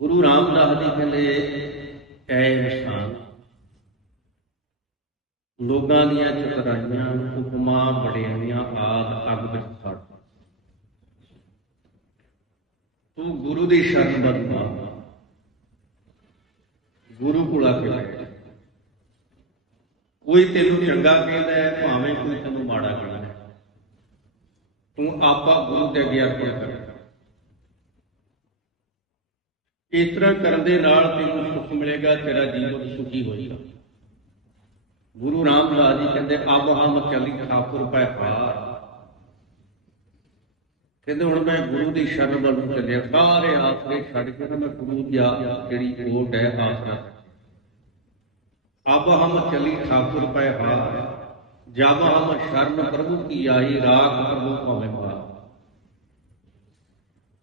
ਗੁਰੂ ਰਾਮਦਾਸ ਜੀ ਕਹਿੰਦੇ, ਐ ਇਨਸਾਨ, ਲੋਕਾਂ ਦੀਆਂ ਚਤਰਾਈਆਂ ਉਪਮਾ ਬੜਿਆਈਆਂ ਆਦ ਅੱਗ ਵਿੱਚ ਸੜ ਤੂੰ ਗੁਰੂ ਦੀ ਸ਼ਰਨ ਬਦਲਾ ਗੁਰੂ ਕੋਲ ਆ ਕੇ ਬੈਠ ਕੋਈ ਤੈਨੂੰ ਚੰਗਾ ਕਹਿੰਦਾ ਹੈ, ਭਾਵੇਂ ਕੋਈ ਤੈਨੂੰ ਮਾੜਾ ਕਹਿੰਦਾ ਹੈ। ਤੂੰ ਆਪਾ ਗੁਰੂ ਦੇ ਅੱਗੇ ਅਰਪਣ ਕਰ। ਇਸ ਤਰ੍ਹਾਂ ਕਰਨ ਦੇ ਨਾਲ ਤੈਨੂੰ ਸੁਖ ਮਿਲੇਗਾ, ਤੇਰਾ ਜੀਵਨ ਸੁਖੀ ਹੋਏਗਾ। ਗੁਰੂ ਰਾਮਦਾਸ ਜੀ ਕਹਿੰਦੇ, ਅਬ ਹਮ ਚਲੀ ਠਾਕੁਰ ਪੈ ਪਾਰ ਕਹਿੰਦੇ, ਹੁਣ ਮੈਂ ਗੁਰੂ ਦੀ ਸ਼ਰਨ ਵੱਲ ਨੂੰ ਚੱਲਿਆ, ਸਾਰੇ ਆਸਰੇ ਛੱਡ ਕੇ ਮੈਂ ਗੁਰੂ ਦੀ ਆ- ਜਿਹੜੀ ਓਟ ਹੈ ਆਸਰਾ ਅਬ ਹਮ ਚਲੀ ਠਾਕੁਰ ਪੈ ਹਾਰ। ਜਬ ਹਮ ਸ਼ਰਨ ਪ੍ਰਭੂ ਕੀ ਆਈ, ਰਾਖ ਪ੍ਰਭੂ ਭਾਵੇਂ ਪਾਰ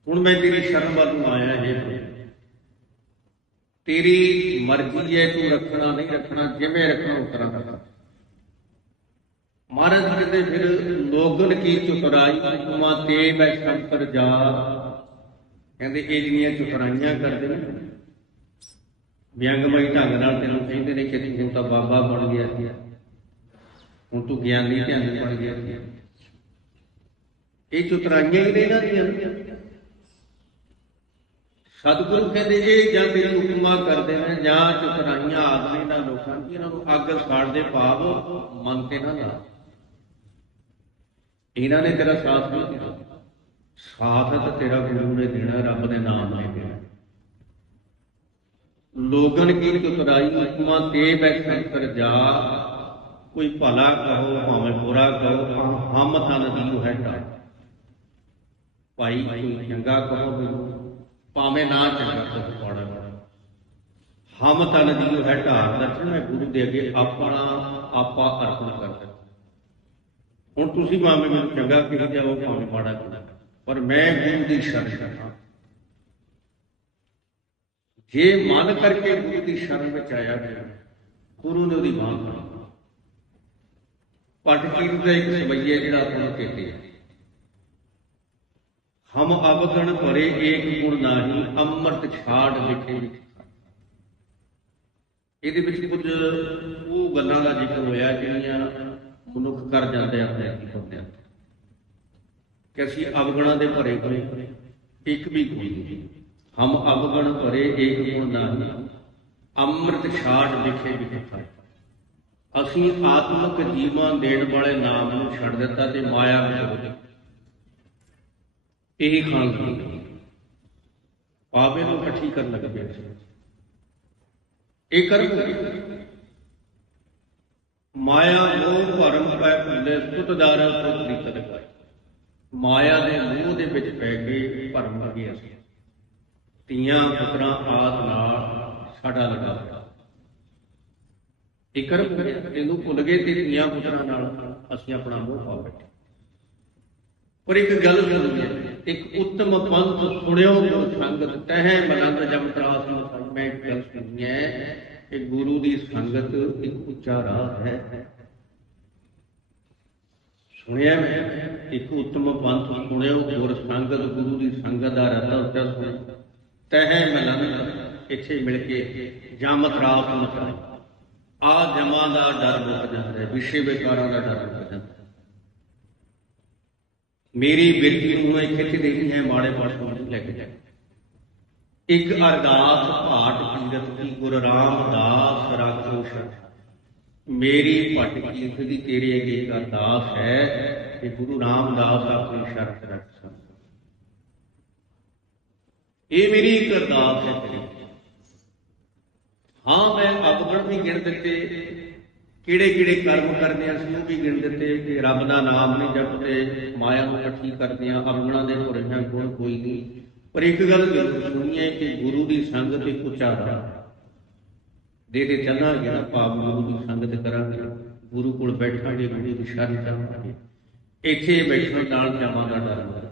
ਹੁਣ ਮੈਂ ਤੇਰੀ ਸ਼ਰਨ ਵੱਲ ਨੂੰ ਆਇਆ, ਹੈ ਤੇਰੀ ਮਰਜ਼ੀ ਹੈ, ਤੂੰ ਰੱਖਣਾ ਨਹੀਂ ਰੱਖਣਾ, ਜਿਵੇਂ ਰੱਖਣਾ ਉਤਰਾ ਰੱਖ। ਮਹਾਰਾਜ ਕਹਿੰਦੇ, ਫਿਰ ਲੋਗਨ ਕੀ ਚੁਤਰਾਈ ਤੁਮਾ ਤੇ ਬੈ ਸ਼ੰਕਰ ਜਾ। ਕਹਿੰਦੇ, ਇਹ ਜਿਹੜੀਆਂ ਚੁਤਰਾਈਆਂ ਕਰਦੇ ਨੇ, ਵਿਅੰਗਮਈ ਢੰਗ ਨਾਲ ਤੈਨੂੰ ਕਹਿੰਦੇ ਨੇ ਕਿ ਤੂੰ ਤਾਂ ਬਾਬਾ ਬਣ ਗਿਆ ਹੁਣ ਤੂੰ ਗਿਆਨੀ ਧਿਆਨ ਬਣ ਗਿਆ ਇਹ ਚੁਤਰਾਈਆਂ ਹੀ ਨਹੀਂ ਇਹਨਾਂ ਦੀਆਂ। ਸਤਿਗੁਰੂ ਕਹਿੰਦੇ, ਇਹ ਜਾਂ ਤੇਰੀ ਉਪਮਾ ਕਰਦੇ ਨੇ, ਜਾਂ ਚੁਤਰਾਈਆਂ ਆਦਮੀ ਨਾਲ ਲੋਕਾਂ ਦੀ ਇਹਨਾਂ ਨੂੰ ਅੱਗ ਸਾੜਦੇ ਭਾਵ ਮਨ ਤੇ ਨਾ ਲਾ। ਇਹਨਾਂ ਨੇ ਤੇਰਾ ਸਾਥ ਨਹੀਂ ਦਿੱਤਾ? ਸਾਥ ਤਾਂ ਤੇਰਾ ਗੁਰੂ ਨੇ ਦੇਣਾ, ਰੱਬ ਦੇ ਨਾਮ ਨੇ ਦੇਣਾ। ਲੋਗਨ ਕੀ ਚੁਤਰਾਈ ਉਪਮਾ ਤੇ ਬੈਠ ਕਰ ਜਾ, ਕੋਈ ਭਲਾ ਕਹੋ, ਭਾਵੇਂ ਬੁਰਾ ਕਹੋ ਹਮ ਤਨ ਦੀ ਹੈ ਢਾ ਭਾਈ, ਕੋਈ ਚੰਗਾ ਕਹੋ ਮੈਨੂੰ ਭਾਵੇਂ ਨਾ ਚੰਗਾ ਕਹੋ ਪਾੜਾ ਹਮ ਤਨ ਦੀ ਹੈ ਢਾਰ ਦਰਸ਼ਨ ਮੈਂ ਗੁਰੂ ਦੇ ਅੱਗੇ ਆਪਣਾ ਆਪਾ ਅਰਪਣ ਕਰਦਾ। ਹੁਣ ਤੁਸੀਂ ਭਾਵੇਂ ਮੈਨੂੰ ਚੰਗਾ ਕਿਹਾ ਜਾਓ, ਭਾਵੇਂ ਮਾੜਾ ਕਹੀ ਪਰ ਮੈਂ ਗੁਰੂ ਦੀ ਸ਼ਰਨ ਕਰਾਂ ਜੇ ਮਨ ਕਰਕੇ ਗੁਰੂ ਦੀ ਸ਼ਰਨ ਵਿੱਚ ਆਇਆ ਗਿਆ ਗੁਰੂ ਨੇ ਉਹਦੀ ਬਾਂਹ ਫੜੀ ਪਟ ਕੀਰ ਦਾ ਇੱਕ ਸਵਈਏ ਜਿਹੜਾ ਆਪਾਂ ਨੂੰ ਕਹਿੰਦੇ ਆ। ਹਮ ਅਬਗਣ ਭਰੇ ਏਕ ਗੁਣ ਨਾਹੀ, ਅੰਮ੍ਰਿਤ ਛਾੜ ਲਿਖੇ ਇਹਦੇ ਵਿੱਚ ਕੁਝ ਉਹ ਗੱਲਾਂ ਦਾ ਜ਼ਿਕਰ ਹੋਇਆ ਜਿਹੜੀਆਂ ਮਨੁੱਖ ਕਰ ਜਾਂਦੇ ਆ ਆਪਣੇ ਬੰਦਿਆਂ ਤੇ ਕਿ ਅਸੀਂ ਅਵਗਣਾਂ ਦੇ ਭਰੇ ਹੋਏ ਇੱਕ ਵੀ ਕੋਈ ਨਹੀਂ। ਹਮ ਅਵਗਣ ਭਰੇ ਏਕ ਗੁਣ ਨਾਹੀ, ਅੰਮ੍ਰਿਤ ਛਾੜ ਵਿਖੇ ਵਿਖੇ ਅਸੀਂ ਆਤਮਿਕ ਜੀਵਾਂ ਦੇਣ ਵਾਲੇ ਨਾਮ ਨੂੰ ਛੱਡ ਦਿੱਤਾ ਤੇ ਮਾਇਆ ਵਿੱਚ ਹੋ ਗਏ। ਇਹੀ ਖਾਨ ਖਾਨ ਪਾਵੇ ਨੂੰ ਇਕੱਠੀ ਕਰਨ ਲੱਗ ਪਿਆ ਇਹ ਕਰਮ ਮਾਇਆ ਮੋਹ ਭਰਮ ਪੈ ਭੁੱਲੇ ਸੁਤਦਾਰਾ ਤੋਂ ਪ੍ਰੀਤ ਲਗਾਈ ਮਾਇਆ ਦੇ ਮੂਹ ਦੇ ਵਿੱਚ ਪੈ ਕੇ ਭਰਮ ਗਿਆ ਅਸੀਂ ਤੀਆਂ ਪੁੱਤਰਾਂ ਆਦ ਨਾਲ ਸਾਡਾ ਲਗਾ ਇਹ ਕਰਮ ਹੋ ਇਹਨੂੰ ਭੁੱਲ ਗਏ ਤੇ ਧੀਆਂ ਪੁੱਤਰਾਂ ਨਾਲ ਅਸੀਂ ਆਪਣਾ ਮੋਹ ਪਾ ਬੈਠੇ। ਪਰ ਇੱਕ ਗੱਲ ਜ਼ਰੂਰੀ ਹੈ, ਇੱਕ ਉੱਤਮ ਪੰਥ ਸੁਣਿਓ ਜੋ ਸੰਗਤ ਤਹਿ ਮਨੰਦ ਜਮ ਤਰਾਸ ਮਸਾਈ ਮੈਂ ਗੱਲ ਸੁਣੀ ਹੈ, ਕਿ ਗੁਰੂ ਦੀ ਸੰਗਤ ਇੱਕ ਉੱਚਾ ਰਾਹ ਹੈ। ਸੁਣਿਆ ਮੈਂ, ਇੱਕ ਉੱਤਮ ਪੰਥ ਸੁਣਿਓ, ਗੁਰ ਸੰਗਤ, ਗੁਰੂ ਦੀ ਸੰਗਤ ਦਾ ਰਤਾ ਉੱਚਾ ਸੁਣਿਓ। ਤਹਿ ਮਨੰਦ ਇੱਥੇ ਮਿਲ ਕੇ ਜਮ ਤਰਾਸ ਮਸਾਈ ਆ ਜਮਾ ਦਾ ਡਰ ਮੁੱਕ ਜਾਂਦਾ ਹੈ, ਵਿਸ਼ੇ ਵਿਕਾਰਾਂ ਦਾ ਡਰ ਮੁੱਕ ਜਾਂਦਾ ਮੇਰੀ ਬਿਰਤੀ ਨੂੰ ਮੈਂ ਖਿੱਚ ਦੇਣੀ ਹੈ ਮਾੜੇ ਪਾਸੋਂ ਨਹੀਂ ਲੈ ਕੇ ਜਾ ਇੱਕ ਅਰਦਾਸ ਭਾਟ ਕੀਰਤ ਕੀ ਗੁਰ ਰਾਮਦਾਸ ਰਾਖੋ ਸ਼ਰ ਮੇਰੀ ਭਟ ਕੀਰਤ ਦੀ, ਤੇਰੇ ਅੱਗੇ ਇੱਕ ਅਰਦਾਸ ਹੈ ਕਿ ਗੁਰੂ ਰਾਮਦਾਸ ਆਪਣੀ ਸ਼ਰਤ ਰੱਖ ਸਕ ਇਹ ਮੇਰੀ ਇੱਕ ਅਰਦਾਸ ਹੈ ਤੇਰੀ। ਹਾਂ, ਮੈਂ ਅਵਗਣ ਦੀ ਗਿਣਤ ਦਿੱਤੇ ਕਿਹੜੇ ਕਿਹੜੇ ਕਰਮ ਕਰਦੇ ਆ, ਅਸੀਂ ਉਹ ਵੀ ਗਿਣ ਦਿੱਤੇ ਕਿ ਰੱਬ ਦਾ ਨਾਮ ਨਹੀਂ ਜਪਦੇ ਮਾਇਆ ਨੂੰ ਇਕੱਠੀ ਕਰਦੇ ਆ ਅਵਗਣਾਂ ਦੇ ਪੁਰਖਾਂ ਗੁਣ ਕੋਈ ਨਹੀਂ। ਪਰ ਇੱਕ ਗੱਲ ਸੁਣੀਏ ਕਿ ਗੁਰੂ ਦੀ ਸੰਗਤ ਇੱਕ ਉੱਚਾ ਰਾਹ ਦੇ ਦੇ ਚੱਲਾਂਗੇ ਨਾ, ਭਾਵ ਗੁਰੂ ਦੀ ਸੰਗਤ ਕਰਾਂਗੇ ਗੁਰੂ ਕੋਲ ਬੈਠਾਂਗੇ, ਗੁਰੂ ਦੀ ਸ਼ਰਨ ਕਰਾਂਗੇ ਇੱਥੇ ਬੈਠਣ ਨਾਲ ਜਾਵਾਂਗਾ ਡਰ